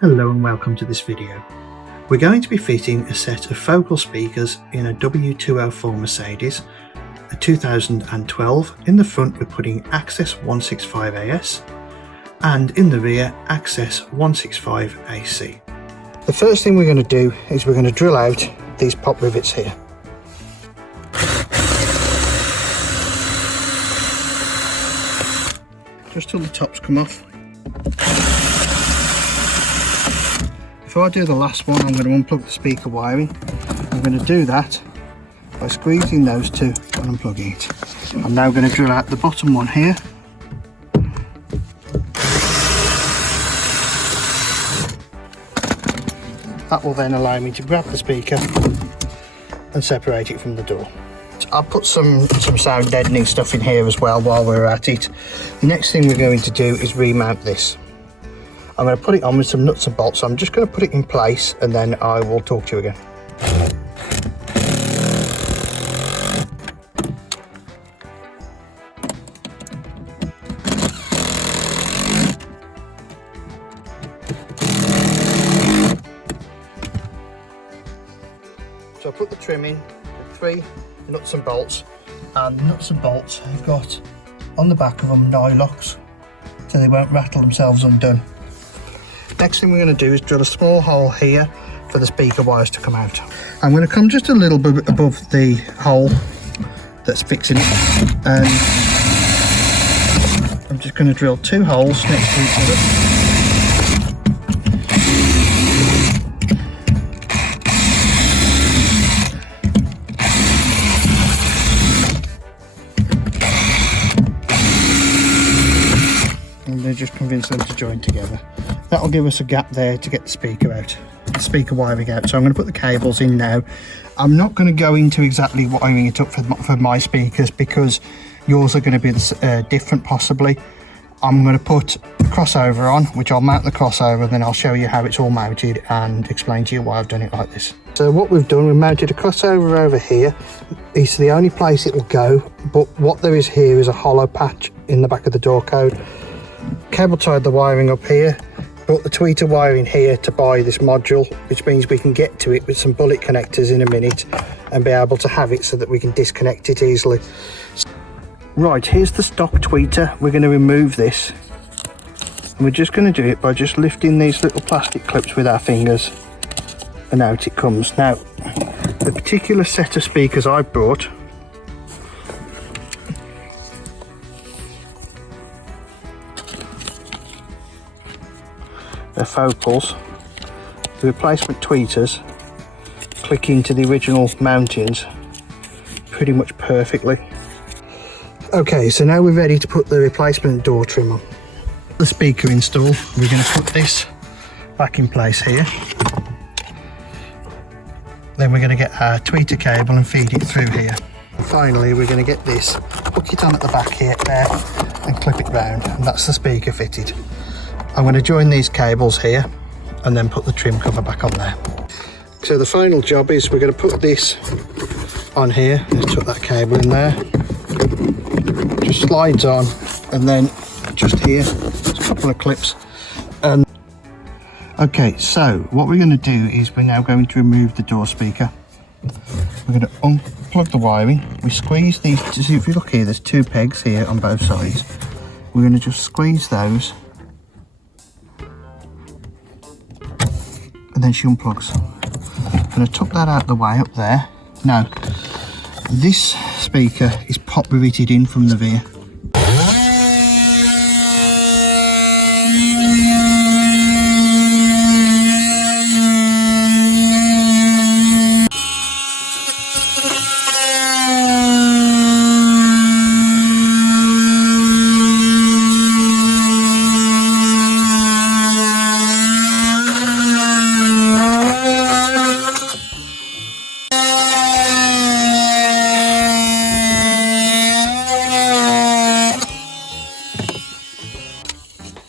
Hello and welcome to this video. We're going to be fitting a set of focal speakers in a w204 Mercedes, a 2012. In the front we're putting Access 165AS and in the rear Access 165AC. The first thing we're going to do is we're going to drill out these pop rivets here. Just till the tops come off. Before I do the last one, I'm going to unplug the speaker wiring. I'm going to do that by squeezing those two and unplugging it. I'm now going to drill out the bottom one here. That will then allow me to grab the speaker and separate it from the door. I'll put some sound deadening stuff in here as well while we're at it. The next thing we're going to do is remount this. I'm going to put it on with some nuts and bolts. So I'm just going to put it in place and then I will talk to you again. So I put the trim in with 3 nuts and bolts, and the nuts and bolts have got on the back of them nylocks so they won't rattle themselves undone. Next thing we're going to do is drill a small hole here for the speaker wires to come out. I'm going to come just a little bit above the hole that's fixing it, and I'm just going to drill 2 holes next to each other. And then just convince them to join together. That'll give us a gap there to get the speaker out, the speaker wiring out. So I'm going to put the cables in now. I'm not going to go into exactly wiring it up for my speakers because yours are going to be different possibly. I'm going to put the crossover on, which I'll mount the crossover, and then I'll show you how it's all mounted and explain to you why I've done it like this. So what we've done, we've mounted a crossover over here. It's the only place it will go, but what there is here is a hollow patch in the back of the door code. Cable tied the wiring up here, brought the tweeter wiring here to buy this module, which means we can get to it with some bullet connectors in a minute and be able to have it so that we can disconnect it easily. Right, here's the stock tweeter. We're going to remove this, and we're just going to do it by just lifting these little plastic clips with our fingers, and out it comes. Now, the particular set of speakers I brought, they're focals. The replacement tweeters click into the original mountings pretty much perfectly. Okay, so now we're ready to put the replacement door trim on. The speaker install, we're going to put this back in place here. Then we're going to get our tweeter cable and feed it through here. And finally, we're going to get this, hook it on at the back here, there, and clip it round, and that's the speaker fitted. I'm going to join these cables here and then put the trim cover back on there. So the final job is we're going to put this on here. Just tuck that cable in there. Just slides on, and then just here, there's a couple of clips. And okay, so what we're going to do is we're now going to remove the door speaker. We're going to unplug the wiring. We squeeze these. See, if you look here, there's 2 pegs here on both sides. We're going to just squeeze those. And then she unplugs. I'm going to tuck that out the way up there. Now, this speaker is pop riveted in from the rear.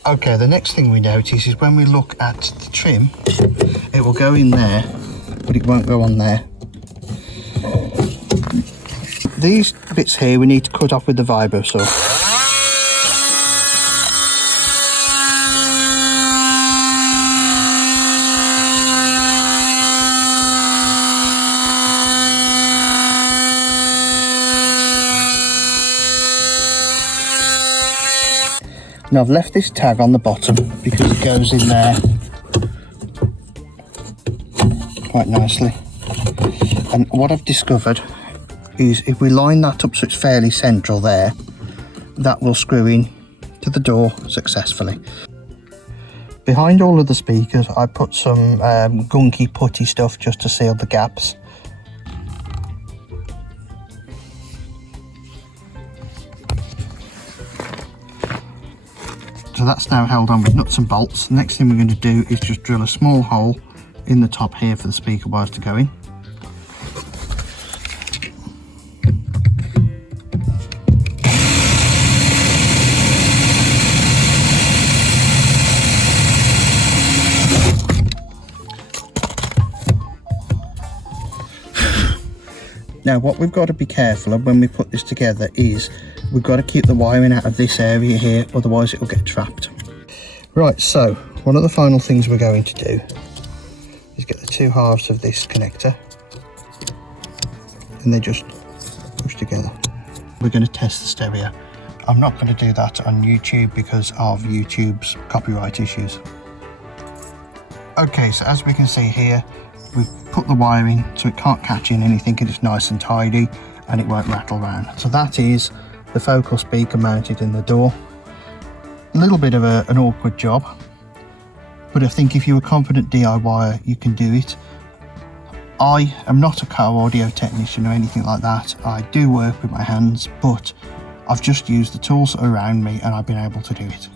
Okay, the next thing we notice is when we look at the trim, it will go in there, but it won't go on there. These bits here we need to cut off with the vibro saw. Now I've left this tag on the bottom because it goes in there quite nicely. And what I've discovered is if we line that up so it's fairly central there, that will screw in to the door successfully. Behind all of the speakers I put some gunky putty stuff just to seal the gaps. So that's now held on with nuts and bolts. The next thing we're going to do is just drill a small hole in the top here for the speaker wires to go in. Now what we've got to be careful of when we put this together is we've got to keep the wiring out of this area here, otherwise it will get trapped. Right, so one of the final things we're going to do is get the two halves of this connector and they just push together. We're going to test the stereo. I'm not going to do that on YouTube because of YouTube's copyright issues. Okay, so as we can see here, we've put the wiring so it can't catch in anything and it's nice and tidy and it won't rattle around. So that is the focal speaker mounted in the door. A little bit of an awkward job, but I think if you're a confident DIYer you can do it. I am not a car audio technician or anything like that. I do work with my hands, but I've just used the tools around me and I've been able to do it.